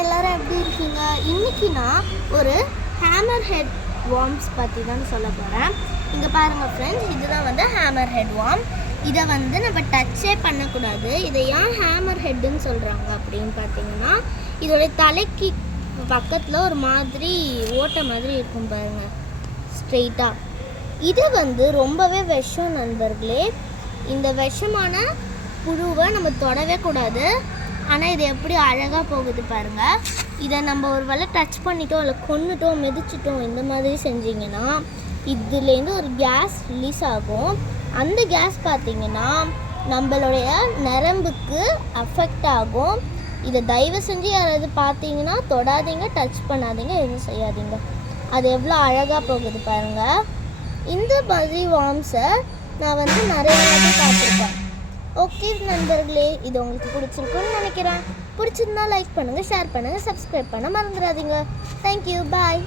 எல்லாரும் எப்படி இருக்கீங்க? இன்னைக்கு நான் ஒரு ஹேமர் ஹெட் வார்ம்ஸ் பற்றி தான் சொல்ல போகிறேன் இங்கே பாருங்கள் ஃப்ரெண்ட்ஸ் இதுதான் வந்து ஹேமர் ஹெட் வார்ம் இதை வந்து நம்ம டச்சே பண்ணக்கூடாது. இதை ஏன் ஹேமர் ஹெட்டுன்னு சொல்கிறாங்க அப்படின்னு பார்த்தீங்கன்னா இதோடைய தலைக்கு பக்கத்தில் ஒரு மாதிரி ஓட்டை மாதிரி இருக்கும் பாருங்கள் ஸ்ட்ரெயிட்டாக இது வந்து ரொம்பவே விஷம் நண்பர்களே. இந்த விஷமான புழுவை நம்ம தொடவே கூடாது. ஆனால் இது எப்படி அழகாக போகுது பாருங்க. இதை நம்ம ஒரு வேளை டச் பண்ணிட்டோம் இல்லை கொன்னுட்டோம் மிதிச்சிட்டோம் இந்த மாதிரி செஞ்சீங்கன்னா இதுலேருந்து ஒரு கேஸ் ரிலீஸ் ஆகும். அந்த கேஸ் பார்த்திங்கன்னா நம்மளுடைய நரம்புக்கு அஃபெக்ட் ஆகும். இதை தயவு செஞ்சு யாராவது பார்த்தீங்கன்னா தொடாதீங்க டச் பண்ணாதீங்க எதுவும் செய்யாதீங்க. அது எவ்வளோ அழகாக போகுது பாருங்கள் இந்த மாதிரி வார்ம்ஸை நான் வந்து நிறைய ஓகே நண்பர்களே இது உங்களுக்கு பிடிச்சிருக்குன்னு நினைக்கிறேன். பிடிச்சிருந்தா லைக் பண்ணுங்கள் ஷேர் பண்ணுங்கள் சப்ஸ்கிரைப் பண்ண மறந்துடாதீங்க. Thank you bye